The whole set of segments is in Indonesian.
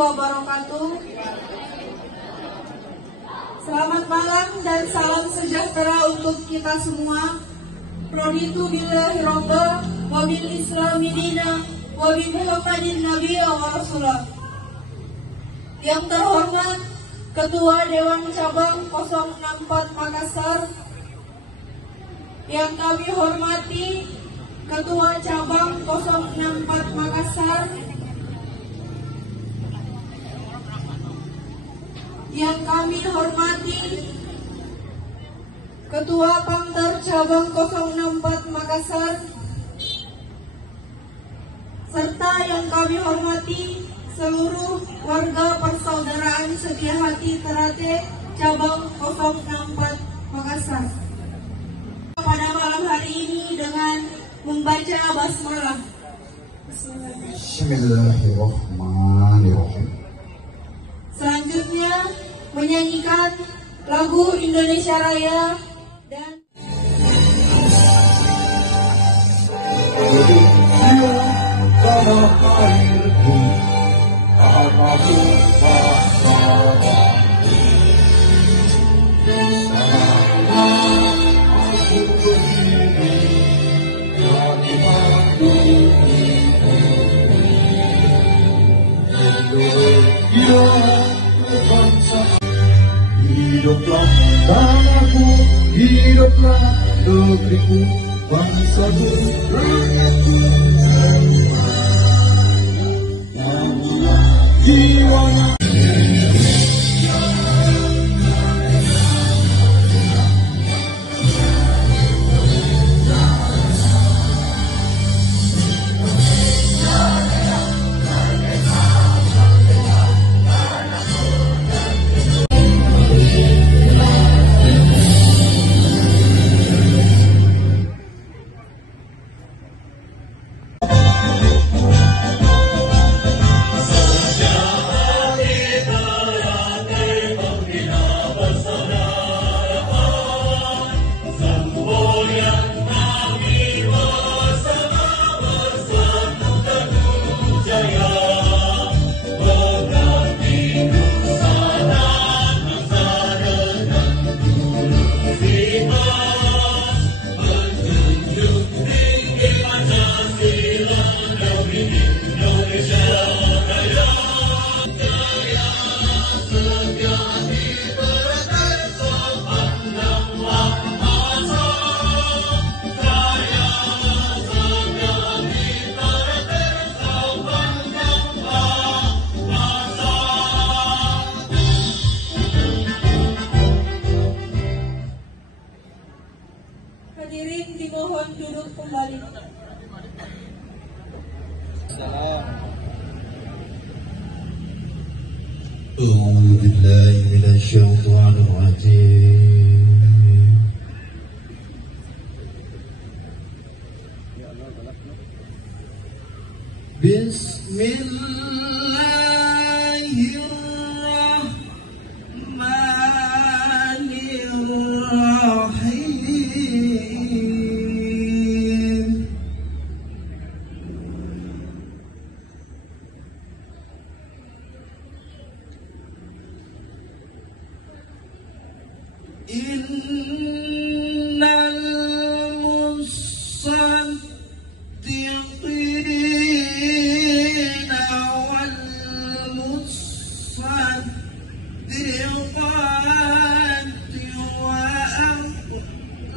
wabarakatuh. Selamat malam dan salam sejahtera untuk kita semua. Raditu billahi robba wa bil islami dina wa bi Muhammadin nabiyya wa rasulah. Yang terhormat Ketua Dewan Cabang 064 Makassar, yang kami hormati Ketua Cabang 064 Makassar, yang kami hormati Ketua Pamtar Cabang 064 Makassar, serta yang kami hormati seluruh warga persaudaraan setia hati Terate Cabang 064 Makassar. Pada malam hari ini dengan membaca basmalah. Bismillahirrahmanirrahim. Selanjutnya menyanyikan lagu Indonesia Raya dan tanah airku, tanahku pahlawanku. Aku berdiri dari batu Indonesia berbangsa. Hiduplah tanahku, hiduplah negeriku, bangsaku, rakyatku semua. Namunlah jiwanya. hadirin dimohon duduk kembali. أعوذ بالله من الشيطان الرجيم. بسم الله الرحمن الرحيم. إن المصدقين والمصدقات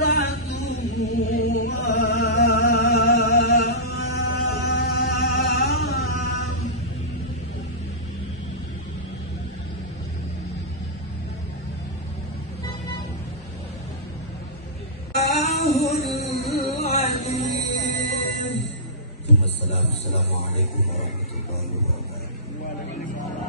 وأقرضوا Assalamualaikum warahmatullahi wabarakatuh.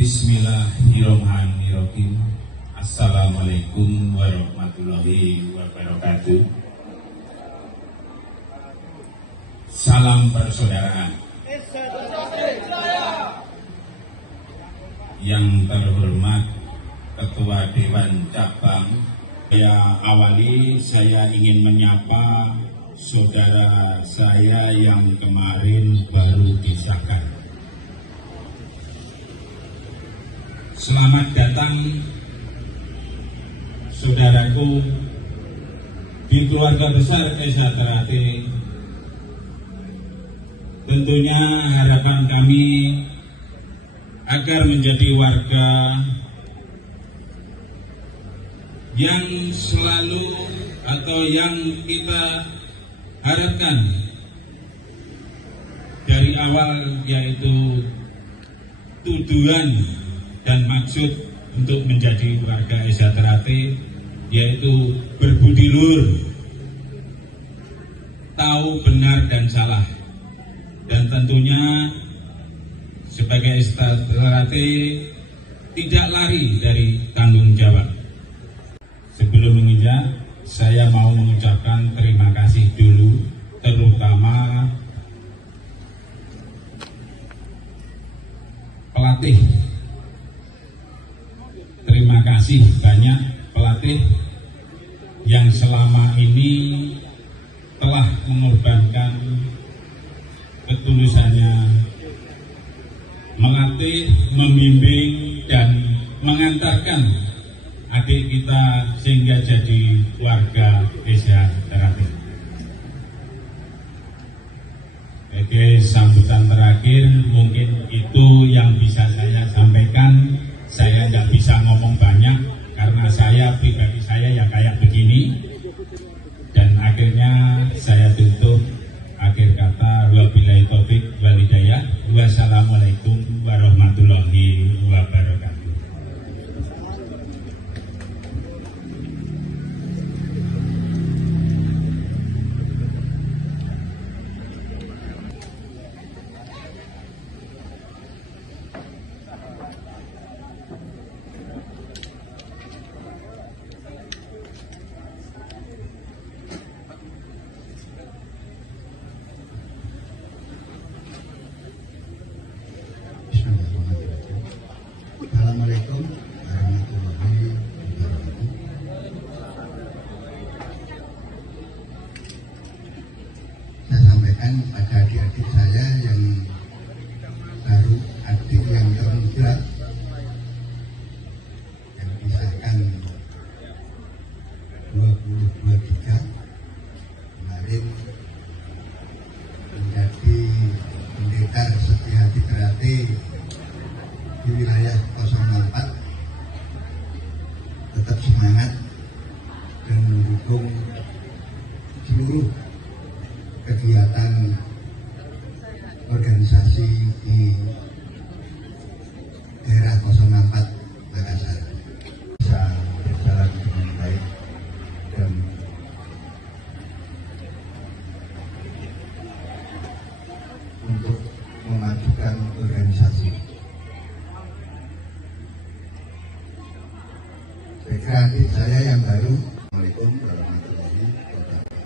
Bismillahirrahmanirrahim. Assalamualaikum warahmatullahi wabarakatuh. Salam persaudaraan. Yang terhormat Ketua Dewan Cabang, saya ingin menyapa saudara saya yang kemarin baru disahkan. Selamat datang saudaraku di keluarga besar Esa Terate. Tentunya harapan kami agar menjadi warga yang selalu atau yang kita harapkan dari awal, yaitu tujuan dan maksud untuk menjadi warga Esa Terate, yaitu berbudi luhur, tahu benar dan salah, dan tentunya sebagai Esa Terate tidak lari dari tanggung jawab. Sebelum menginjak, saya mau mengucapkan terima kasih dulu, terutama pelatih. Terima kasih banyak pelatih yang selama ini telah mengorbankan ketulusannya, melatih, membimbing, dan mengantarkan adik kita sehingga jadi warga Esa Terate. Oke, sambutan terakhir mungkin itu yang bisa saya sampaikan. Saya nggak bisa ngomong banyak karena saya pribadi saya ya kayak begini. Dan akhirnya saya tutup akhir kata, wabillahi taufik wal hidayah. Wassalamualaikum warahmatullahi wabarakatuh. Assalamualaikum warahmatullahi wabarakatuh. Saya sampaikan pada adik-adik saya yang baru, adik yang termuda yang disahkan 2023 kemarin menjadi pendekar Setia Hati Terate di wilayah 04. Tetap semangat dan mendukung seluruh kegiatan organisasi di daerah 04 Makassar bisa berjalan dengan baik dan untuk memajukan organisasi. Adik saya yang baru. Assalamualaikum warahmatullahi wabarakatuh.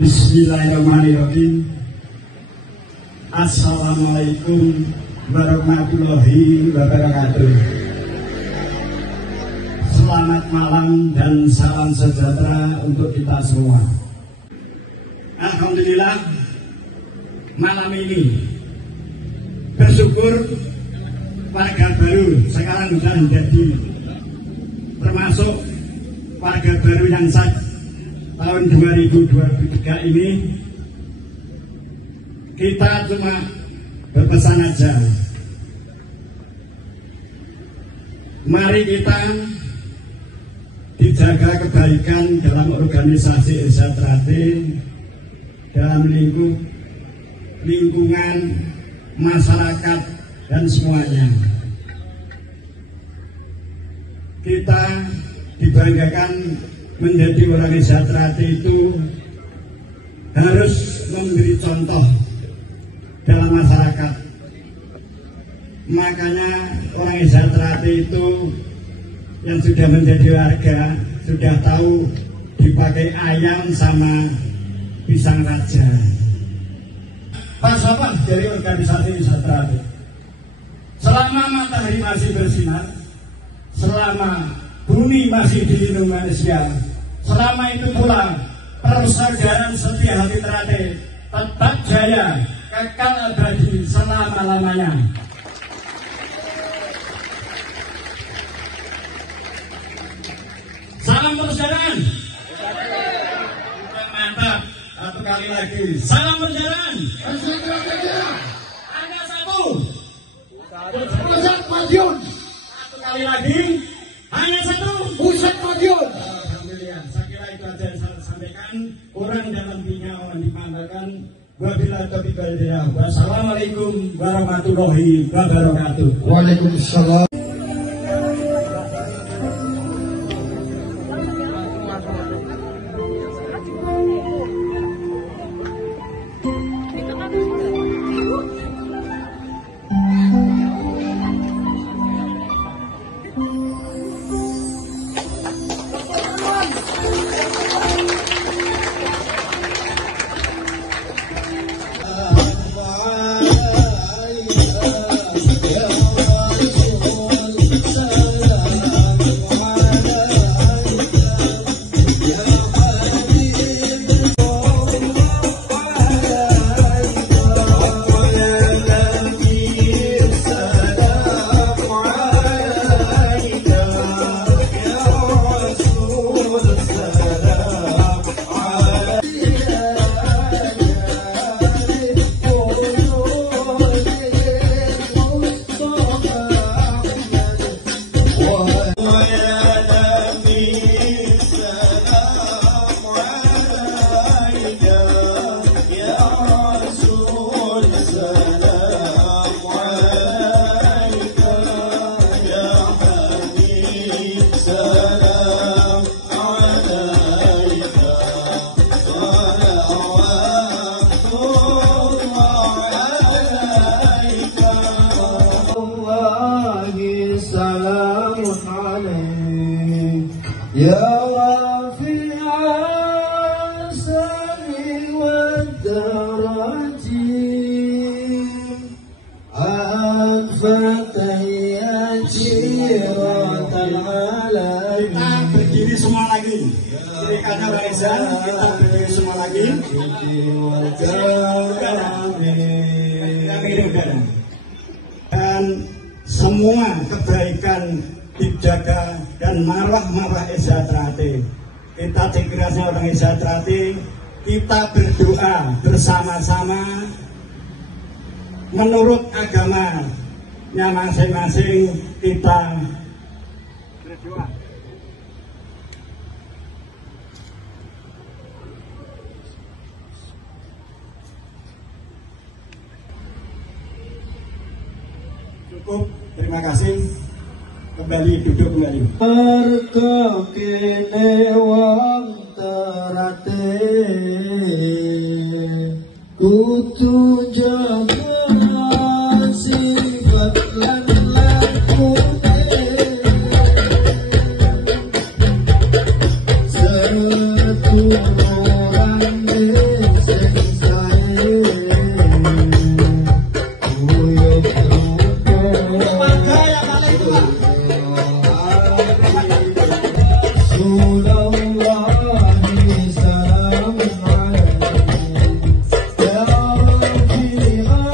Bismillahirrahmanirrahim. Assalamualaikum warahmatullahi wabarakatuh. Selamat malam dan salam sejahtera untuk kita semua. Alhamdulillah, malam ini bersyukur warga baru sekarang sudah menjadi termasuk warga baru yang sah tahun 2023 ini. Kita cuma berpesan aja, mari kita dijaga kebaikan dalam organisasi Esatrate, dalam lingkungan masyarakat dan semuanya. Kita dibanggakan menjadi orang Esatrate itu harus memberi contoh dalam masyarakat. Makanya orang Esatrate itu yang sudah menjadi warga sudah tahu dipakai ayam sama pisang raja. Falsafah dari organisasi Esatrate, selama matahari masih bersinar, selama bumi masih dilindungi manusia, selama itu pula persaudaraan setia hati Trate tetap jaya, kekal abadi selama-lamanya. Salam persaudaraan. Mantap. Satu kali lagi. Salam persaudaraan. Hanya satu. Pusat Madiun. Satu kali lagi. Hanya satu. Pusat Madiun. Alhamdulillah. Saya kira itu aja yang saya sampaikan. Orang dalam dunia dimandangkan. Wabillahi taufiq wal hidayah. Wassalamualaikum warahmatullahi wabarakatuh. Waalaikumsalam. يا رافع السر والدرج أنفت يا جيرة العالمين. Kita berdiri semua lagi. Karena Raisa, kita berdiri semua lagi. Dan semua kebaikan dijaga dan marwah Esatrate. Kita dikiranya orang Esatrate, kita berdoa bersama-sama menurut agamanya masing-masing. Kita berdoa. Cukup, terima kasih. Kembali duduk kembali. Mergo kene wong Trate kudu jaga sifat lan lakune seturan sing sae uyuh Salam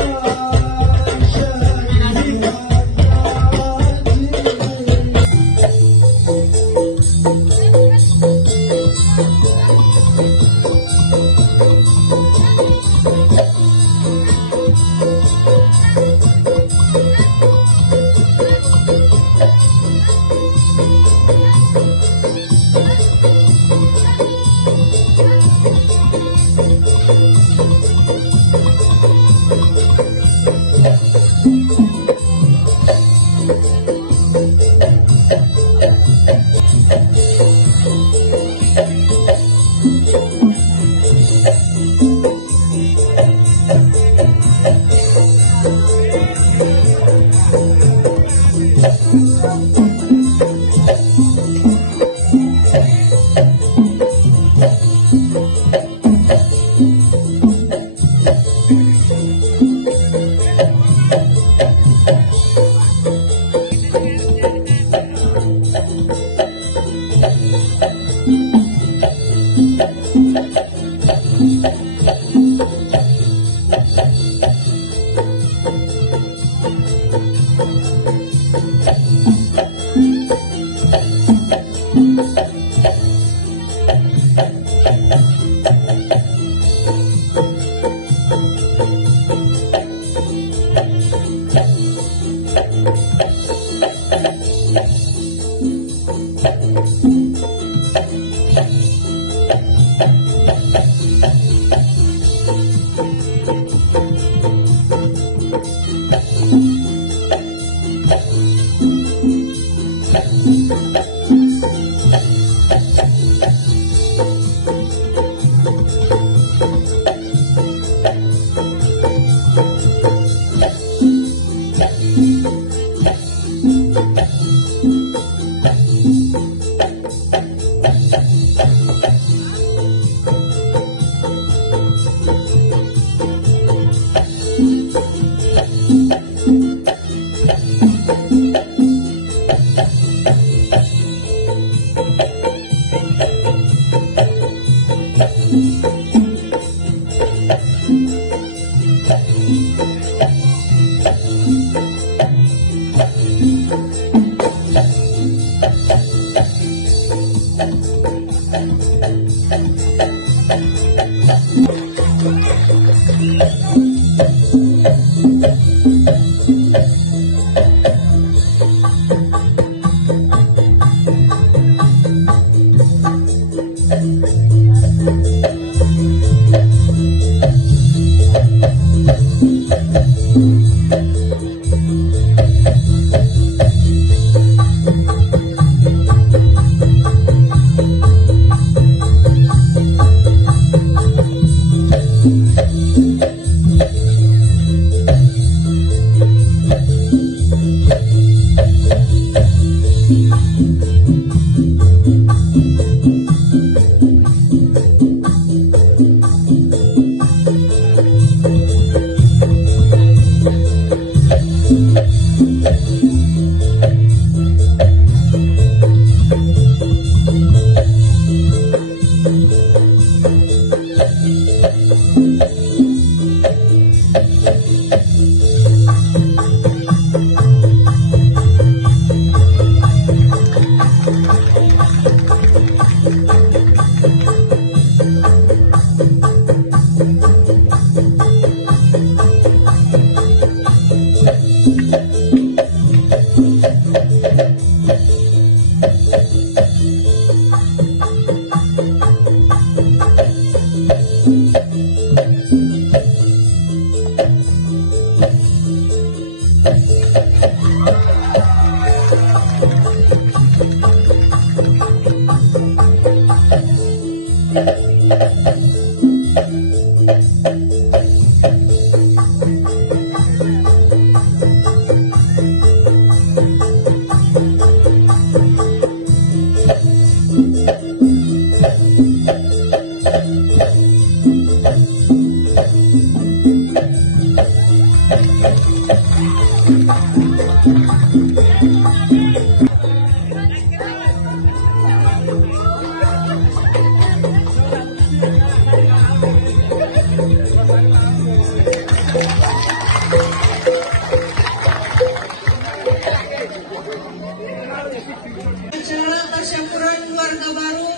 Acara Tasyakuran Keluarga Baru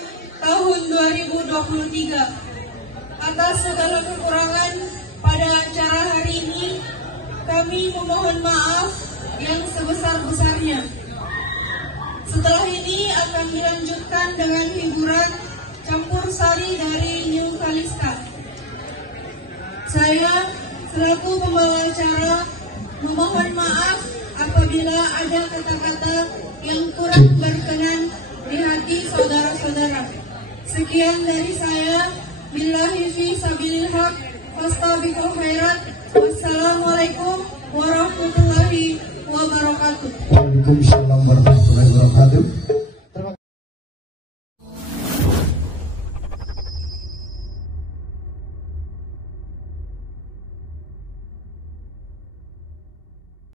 tahun 2023. Atas segala kekurangan pada acara hari ini, kami memohon maaf yang sebesar-besarnya. Setelah ini akan dilanjutkan dengan hiburan campur sari dari New Kaliska. Saya selaku pembawa acara memohon maaf apabila ada kata-kata yang kurang berkenan di hati saudara-saudara. Sekian dari saya. billahi fi sabilil haq fastabiqul khairat. Wassalamualaikum warahmatullahi wabarakatuh. Waalaikumsalam.